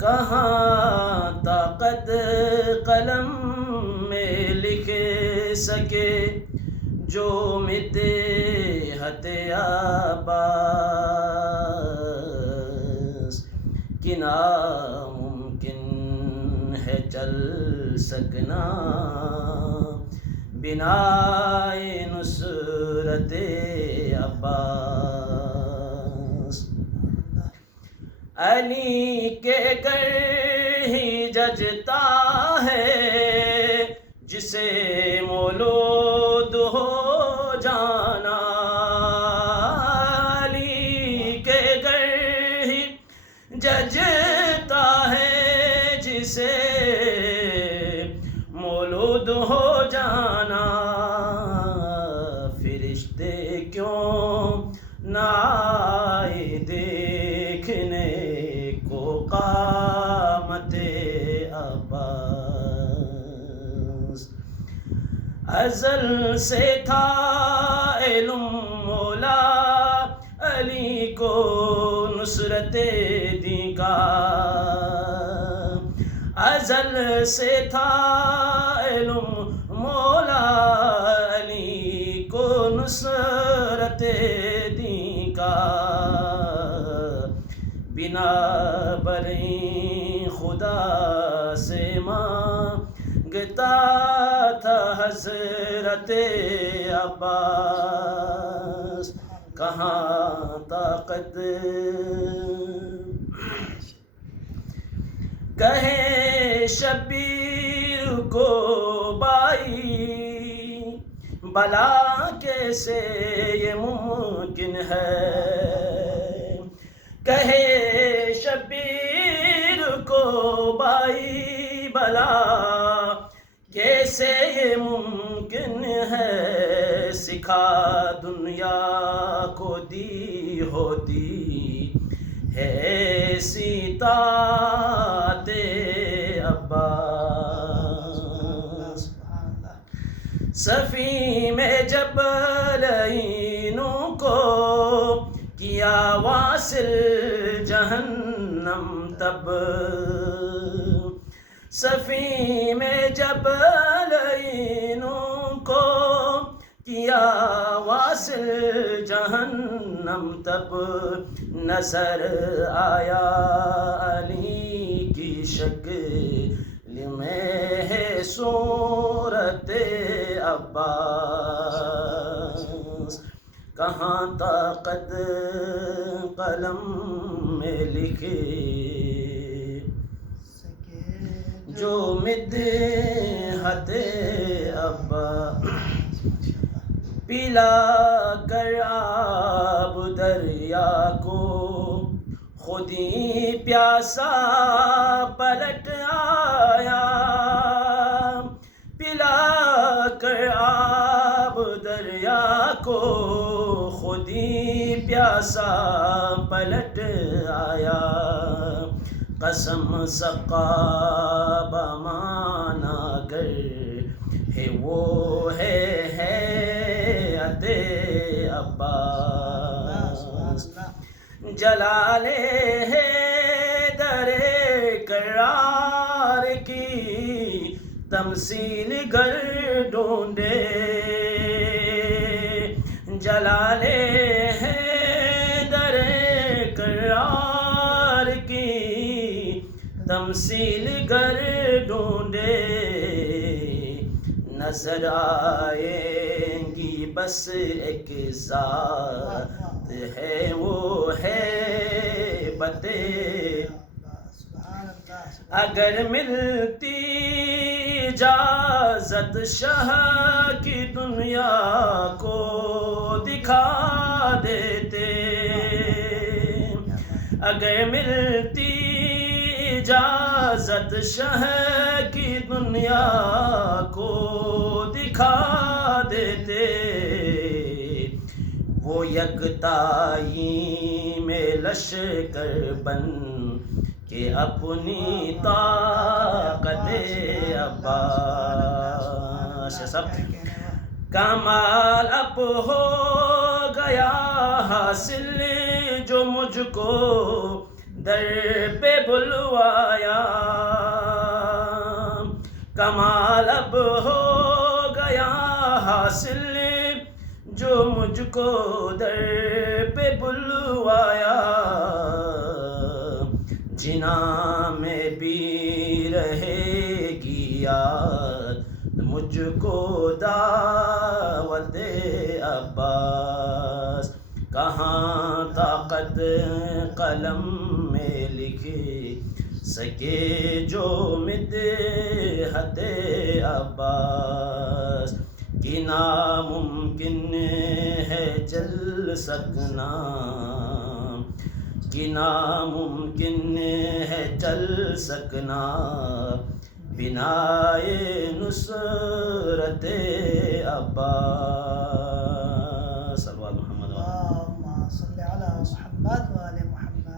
کہاں طاقت قلم میں لکھ سکے جو مدحت عباس، کہ ناممکن ہے چل سکنا بنا نصرت عباس۔ علی کے گر ہی ججتا ہے جسے مولود ہو جانا، علی کے گر ہی ججتا ہے جسے مولود ہو جانا، فرشتے کیوں نہ آئے دیکھنے کو قامت عباس۔ ازل سے تھا علم مولا علی کو نصرت دین کا، ازل سے تھا علم مولا علی کو نصرت دین کا، بنا بریں خدا سے مانگتا تھا حضرت عباس، کہاں طاقت کہے شبیر کو بائی بلا کیسے یہ ممکن ہے، کہے شبیر کو بائی بلا کیسے یہ ممکن ہے، سکھا دنیا کو دی ہوتی ہے ایسی طاعت عباس۔ صفی میں جب لعینوں کو کیا واصل جہنم تب، صفی میں جب لعینوں کو کیا واصل جہنم تب، نظر آیا علی کی شکل میں ہے صورت عباس، کہاں طاقت قلم میں لکھے جو مدحت عباس، پلا کر آب دریا کو خودی پیاسا پلٹ آیا، پلا کر آب دریا کو خودی پیاسا پلٹ آیا، قسم سقا بمانا گر ہے وہ ہے حیات عباس، جلال حیدر کرار کی تمثیل گر ڈھونڈے، جلال حیدر کرار کی تمثیل گر ڈھونڈے، نظر آئیں گی بس ایک ذات ہے وہ ہے بت، اگر ملتی اجازت شاہ کی دنیا کو دکھا دیتے، اگر ملتی اجازت شاہ کی دنیا کو دکھا دیتے، وہ یکتائی میں لشکر بن کہ اپنی طاقت عباس، سب کمال اب ہو گیا حاصل جو مجھ کو در پہ بلوایا، کمال اب ہو گیا حاصل جو مجھ کو در پہ بلوایا، جنا میں بھی رہے گی یاد مجھ کو دعوت عباس، کہاں طاقت قلم میں لکھ سکے جو مدحت عباس، کہ ناممکن ہے چل سکنا، کہ ناممکن ہے چل سکنا بنائے نصرت عباس۔